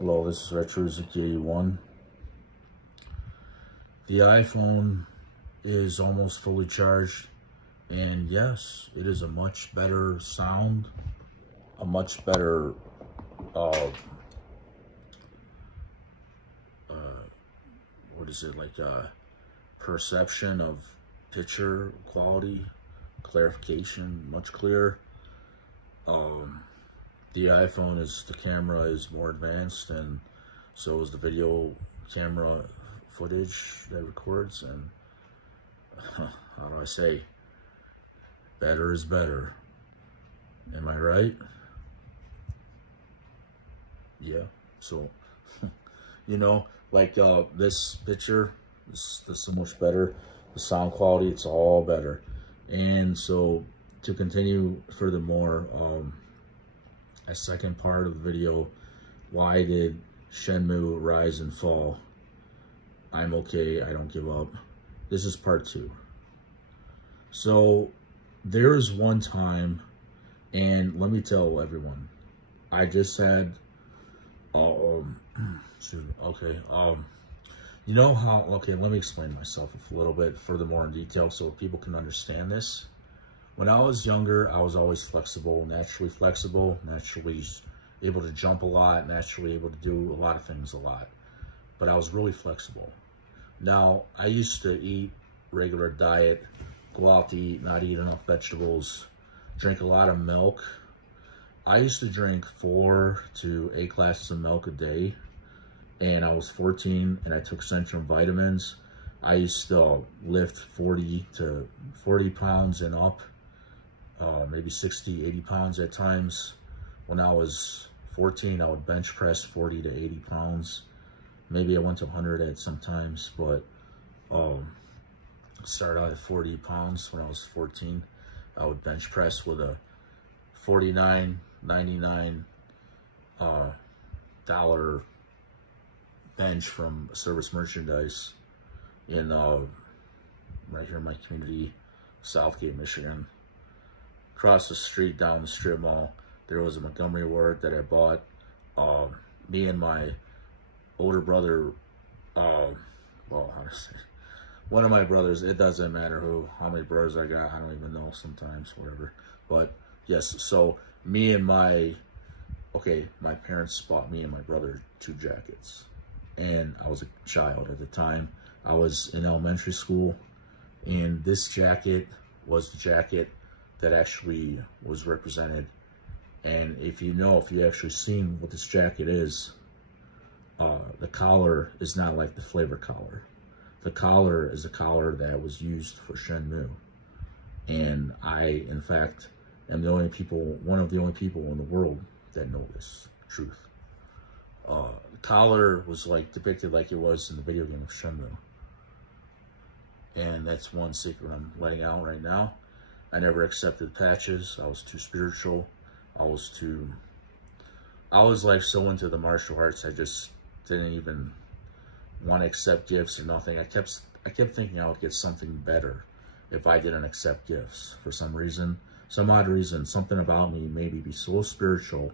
Hello, this is RetroZuki81. The iPhone is almost fully charged, and yes, it is a much better sound, a much better perception of picture quality, clarification, much clearer. The iPhone the camera is more advanced, and so is the video camera footage that records, and how do I say, better is better. Am I right? Yeah. So, like this picture, this is so much better. The sound quality, it's all better. And so to continue furthermore, a second part of the video, why did Shenmue rise and fall? I'm okay, I don't give up. This is part 2. So there is one time, and let me tell everyone, I just had, you know how, okay, let me explain myself a little bit furthermore in detail so people can understand this. When I was younger, I was always flexible, naturally able to jump a lot, naturally able to do a lot of things a lot. But I was really flexible. Now, I used to eat regular diet, go out to eat, not eat enough vegetables, drink a lot of milk. I used to drink 4 to 8 glasses of milk a day, and I was 14 and I took Centrum vitamins. I used to lift 40 pounds and up, maybe 60, 80 pounds at times. When I was 14, I would bench press 40 to 80 pounds. Maybe I went to 100 at some times, but started out at 40 pounds when I was 14. I would bench press with a $49.99 dollar bench from Service Merchandise in right here in my community, Southgate, Michigan. Across the street, down the strip mall, there was a Montgomery wart that I bought. Me and my older brother, one of my brothers, it doesn't matter how many brothers I got, I don't even know sometimes, whatever. But yes, so me and my parents bought me and my brother 2 jackets. And I was a child at the time. I was in elementary school, and this jacket was the jacket that actually was represented. And if you actually seen what this jacket is, the collar is not like the flavor collar. The collar is a collar that was used for Shenmue. And I, in fact, am one of the only people in the world that know this truth. The collar was depicted like it was in the video game of Shenmue. And that's one secret I'm letting out right now. I never accepted patches. I was too spiritual. I was like so into the martial arts, I just didn't even want to accept gifts or nothing. I kept thinking I would get something better if I didn't accept gifts. For some reason, some odd reason, something about me made me be so spiritual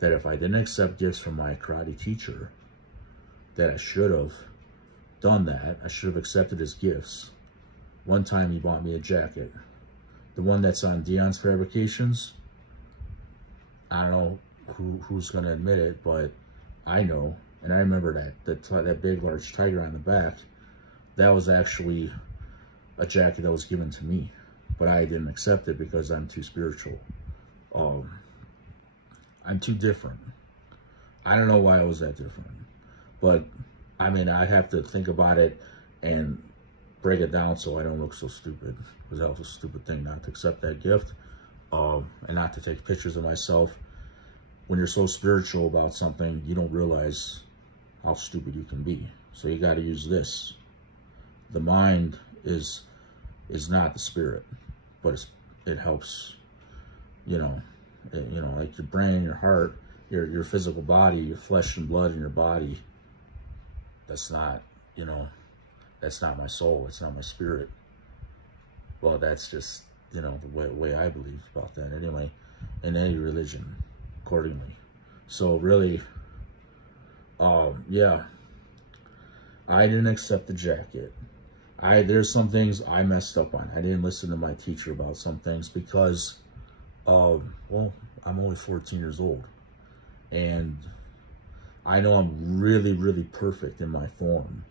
that if I didn't accept gifts from my karate teacher, that I should have done that. I should have accepted his gifts. One time he bought me a jacket, the one that's on Dion's Fabrications. I don't know who's gonna admit it, but I know, and I remember that big large tiger on the back. That was actually a jacket that was given to me, but I didn't accept it because I'm too spiritual. I'm too different. I don't know why I was that different, but I mean, I have to think about it and break it down so I don't look so stupid, because that was a stupid thing not to accept that gift, and not to take pictures of myself. When you're so spiritual about something, you don't realize how stupid you can be. So you got to use this. The mind is not the spirit, but it helps, like your brain, your heart, your physical body, your flesh and blood in your body. That's not, that's not my soul. It's not my spirit. Well, that's just, the way I believe about that anyway, in any religion, accordingly. So really, Yeah, I didn't accept the jacket. There's some things I messed up on. I didn't listen to my teacher about some things because, well, I'm only 14 years old. And I know I'm really, really perfect in my form.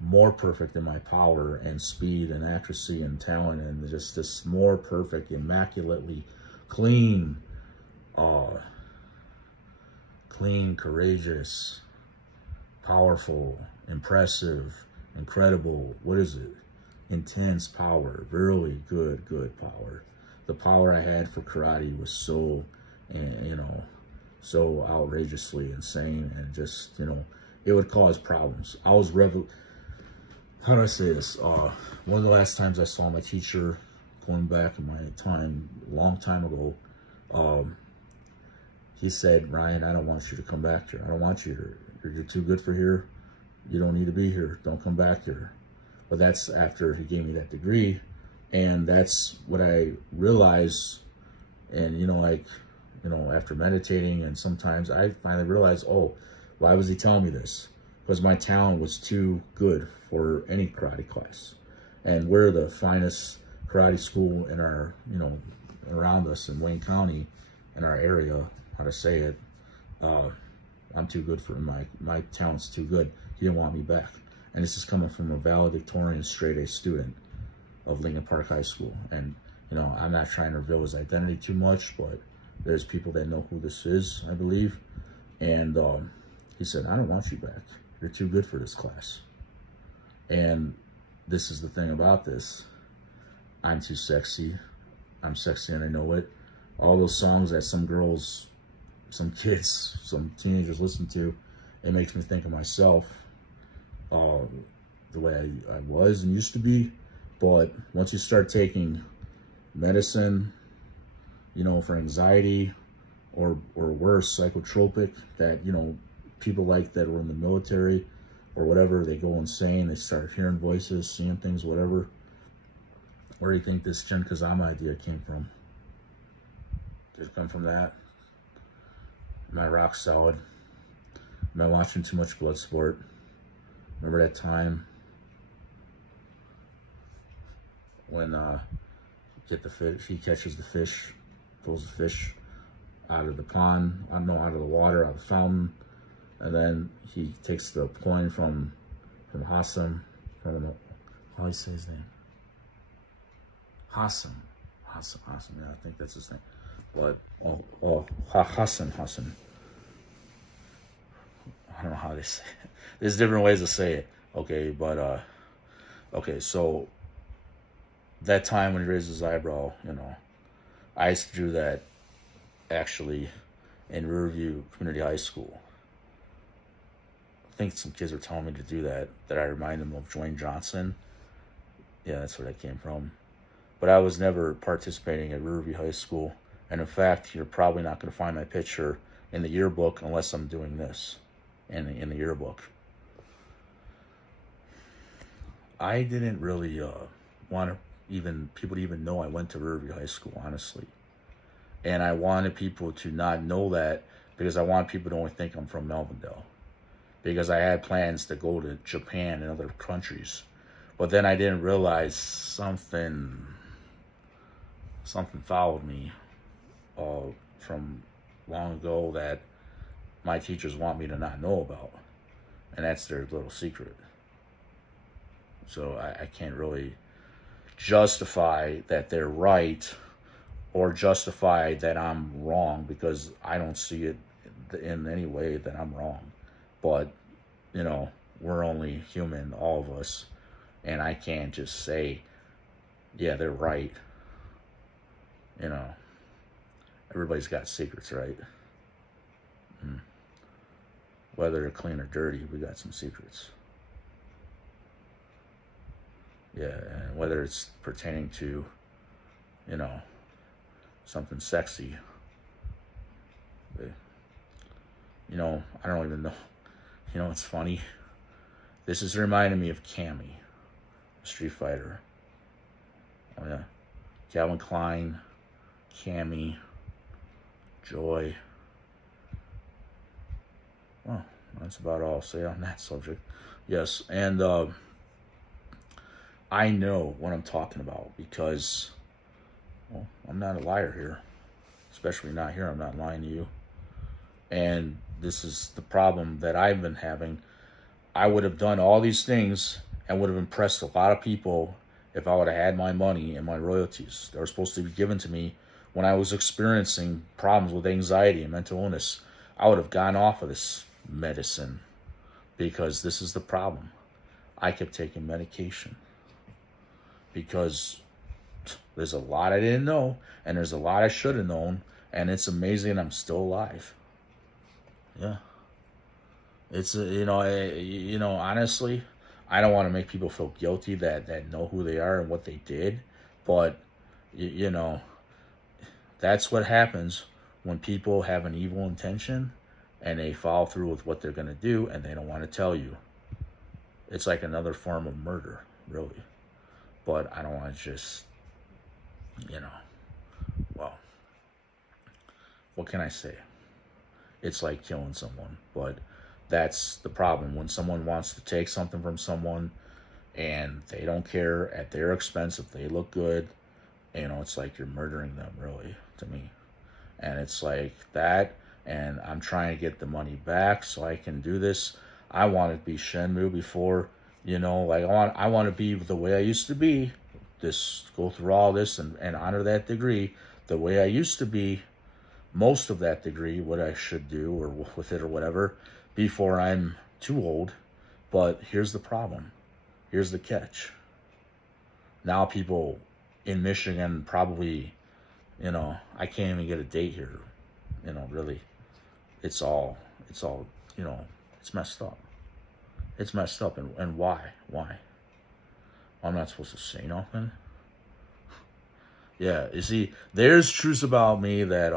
More perfect in my power and speed and accuracy and talent, and just this more perfect, immaculately clean, clean, courageous, powerful, impressive, incredible, what is it? Intense power, really good power. The power I had for karate was so, you know, so outrageously insane, and just, you know, it would cause problems. I was how do I say this? One of the last times I saw my teacher, going back in my time, a long time ago, he said, Ryan, I don't want you to come back here. I don't want you here. You're too good for here. You don't need to be here. Don't come back here. But that's after he gave me that degree. And that's what I realized. And, you know, like, you know, after meditating, and sometimes I finally realized, oh, why was he telling me this? Because my talent was too good for any karate class. And we're the finest karate school in our, you know, around us in Wayne County, in our area, how to say it. I'm too good for my talent's too good. He didn't want me back. And this is coming from a valedictorian straight A student of Lincoln Park High School. And, you know, I'm not trying to reveal his identity too much, but there's people that know who this is, I believe. And he said, I don't want you back. You're too good for this class. And this is the thing about this. I'm too sexy. I'm sexy and I know it. All those songs that some girls, some kids, some teenagers listen to, it makes me think of myself, the way I was and used to be. But once you start taking medicine, you know, for anxiety or worse, psychotropic, that, you know, people like that were in the military or whatever, they go insane, they start hearing voices, seeing things, whatever. Where do you think this Jen Kazama idea came from? Did it come from that? Am I rock solid? Am I watching too much Bloodsport? Remember that time when get the fish, he catches the fish, pulls the fish out of the pond, I don't know, out of the water, out of the fountain, and then he takes the coin from Hassam, from, how do you say his name? Hassam, yeah, I think that's his name. But, Hassan. I don't know how they say it. There's different ways to say it, okay, but, okay, so that time when he raised his eyebrow, you know, I used to do that, actually, in Riverview Community High School. I think some kids were telling me to do that I remind them of Dwayne Johnson. Yeah, that's where that came from. But I was never participating at Riverview High School. And in fact, you're probably not going to find my picture in the yearbook unless I'm doing this in the yearbook. I didn't really want people to even know I went to Riverview High School, honestly. And I wanted people to not know that because I want people to only think I'm from Melvindale. Because I had plans to go to Japan and other countries. But then I didn't realize something followed me from long ago that my teachers want me to not know about. And that's their little secret. So I can't really justify that they're right or justify that I'm wrong, because I don't see it in any way that I'm wrong. But, you know, we're only human, all of us. And I can't just say, yeah, they're right. You know, everybody's got secrets, right? Whether they're clean or dirty, we got some secrets. Yeah, and whether it's pertaining to, you know, something sexy. You know, I don't even know. You know, it's funny. This is reminding me of Cammy, Street Fighter. Oh, yeah. Calvin Klein, Cammy, Joy. Oh, That's about all I'll say on that subject. Yes, and I know what I'm talking about because, well, I'm not a liar here. Especially not here. I'm not lying to you. And this is the problem that I've been having. I would have done all these things and would have impressed a lot of people if I would have had my money and my royalties that were supposed to be given to me when I was experiencing problems with anxiety and mental illness. I would have gone off of this medicine because this is the problem. I kept taking medication because there's a lot I didn't know and there's a lot I should have known, and it's amazing I'm still alive. Yeah. It's, honestly, I don't want to make people feel guilty that know who they are and what they did, but, that's what happens when people have an evil intention and they follow through with what they're going to do and they don't want to tell you. It's like another form of murder, really. But I don't want to just, well, what can I say? It's like killing someone, but that's the problem. When someone wants to take something from someone and they don't care at their expense if they look good, it's like you're murdering them, really, to me. And it's like that, and I'm trying to get the money back so I can do this. I want to be Shenmue before, I want to be the way I used to be. Go through all this and honor that degree the way I used to be, most of that degree, what I should do or with it or whatever, before I'm too old. But here's the problem. Here's the catch. Now people in Michigan probably, I can't even get a date here. Really, it's all, it's messed up. It's messed up. And why? Why? I'm not supposed to say nothing. Yeah, you see, there's truths about me that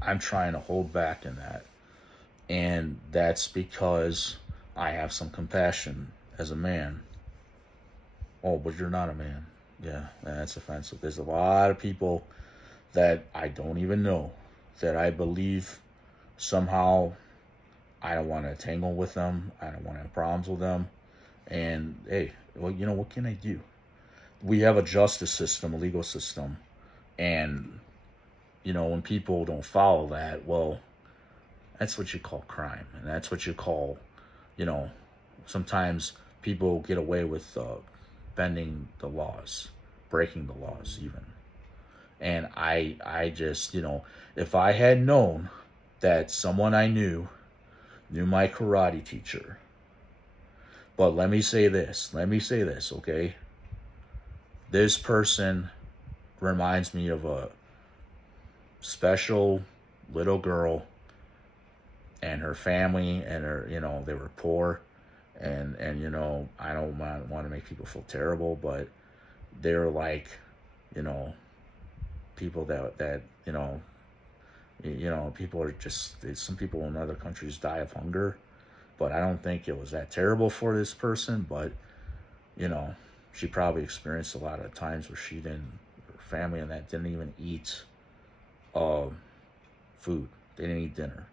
I'm trying to hold back in that. And that's because I have some compassion as a man. Oh, but you're not a man. Yeah, that's offensive. There's a lot of people that I don't even know that I believe somehow I don't want to tangle with them. I don't want to have problems with them. And, hey, well, what can I do? We have a justice system, a legal system. And, when people don't follow that, well, that's what you call crime. And that's what you call, sometimes people get away with bending the laws, breaking the laws even. And I just, if I had known that someone I knew my karate teacher. But let me say this, okay? This person reminds me of a special little girl and her family, and her, they were poor, and I don't want to make people feel terrible, but they're like, people that people are just, some people in other countries die of hunger, but I don't think it was that terrible for this person. But she probably experienced a lot of times where her family and that didn't even eat food. They didn't eat dinner.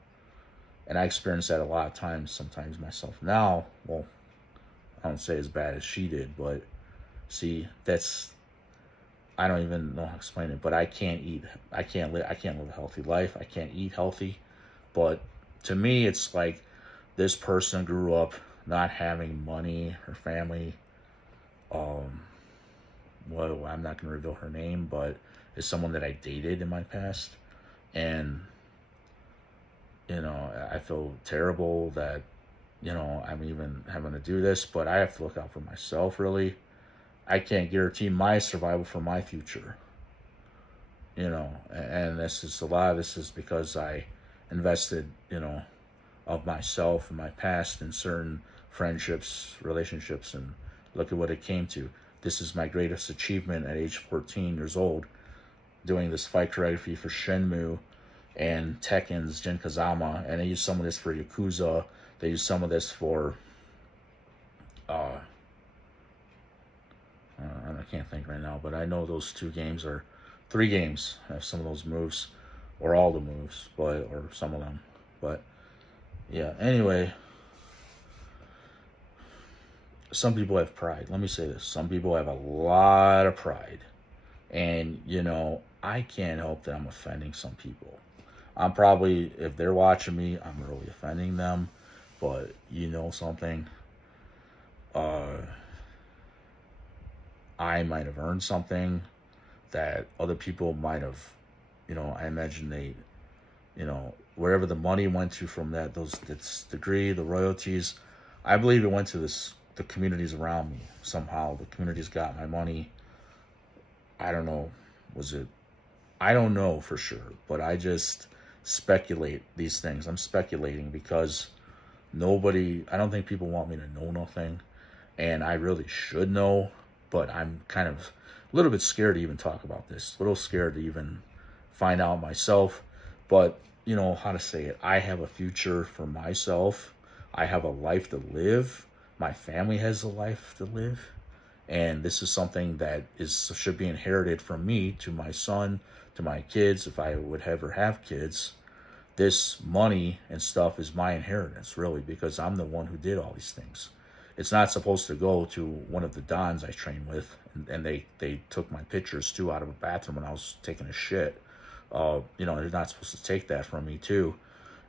And I experienced that a lot of times, sometimes myself. Now, well, I don't say as bad as she did, but see, I don't even know how to explain it, but I can't live a healthy life. I can't eat healthy. But to me, it's like this person grew up not having money, her family, well, I'm not going to reveal her name, but it's someone that I dated in my past. And, I feel terrible that, I'm even having to do this, but I have to look out for myself, really. I can't guarantee my survival for my future, and this is, a lot of this is because I invested, of myself and my past in certain friendships, relationships, and look at what it came to. This is my greatest achievement at age 14 years old, doing this fight choreography for Shenmue and Tekken's Jin Kazama, and I used some of this for Yakuza. They used some of this for, I can't think right now, but I know those 3 games have some of those moves, or all the moves, or some of them. But yeah, anyway, some people have pride. Let me say this. Some people have a lot of pride. And, you know, I can't help that I'm offending some people. I'm probably, if they're watching me, I'm really offending them. But, you know something? I might have earned something that other people might have, you know, I imagine they, you know, wherever the money went to from that, this degree, the royalties, I believe it went to the communities around me. Somehow the communities got my money. I don't know, I don't know for sure, but I just speculate these things. I'm speculating because I don't think people want me to know nothing, and I really should know, but I'm kind of a little bit scared to even talk about this, a little scared to even find out myself. But, you know, how to say it, I have a future for myself. I have a life to live. My family has a life to live. And this is something that should be inherited from me to my son, to my kids, if I would ever have kids. This money and stuff is my inheritance, really, because I'm the one who did all these things. It's not supposed to go to one of the dons I train with, and they took my pictures, too, out of a bathroom when I was taking a shit. You know, they're not supposed to take that from me, too.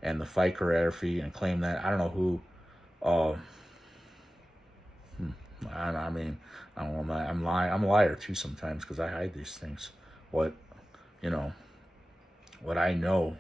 And the fight choreography and claim that. I don't know who... I mean, I don't know, I'm a liar too sometimes because I hide these things. What I know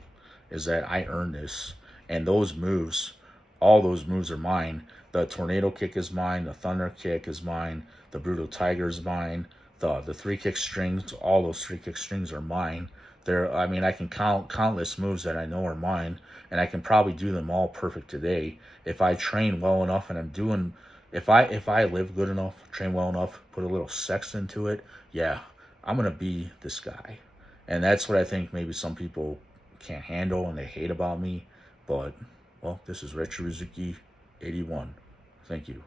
is that I earned this, and those moves, all those moves are mine. The tornado kick is mine. The thunder kick is mine. The brutal tiger is mine. The 3 kick strings, all those 3 kick strings are mine. I mean, I can count countless moves that I know are mine, and I can probably do them all perfect today if I train well enough and I'm doing. If I live good enough, train well enough, put a little sex into it, yeah, I'm going to be this guy. And that's what I think maybe some people can't handle and they hate about me. But, well, this is Retro Rizuki 81. Thank you.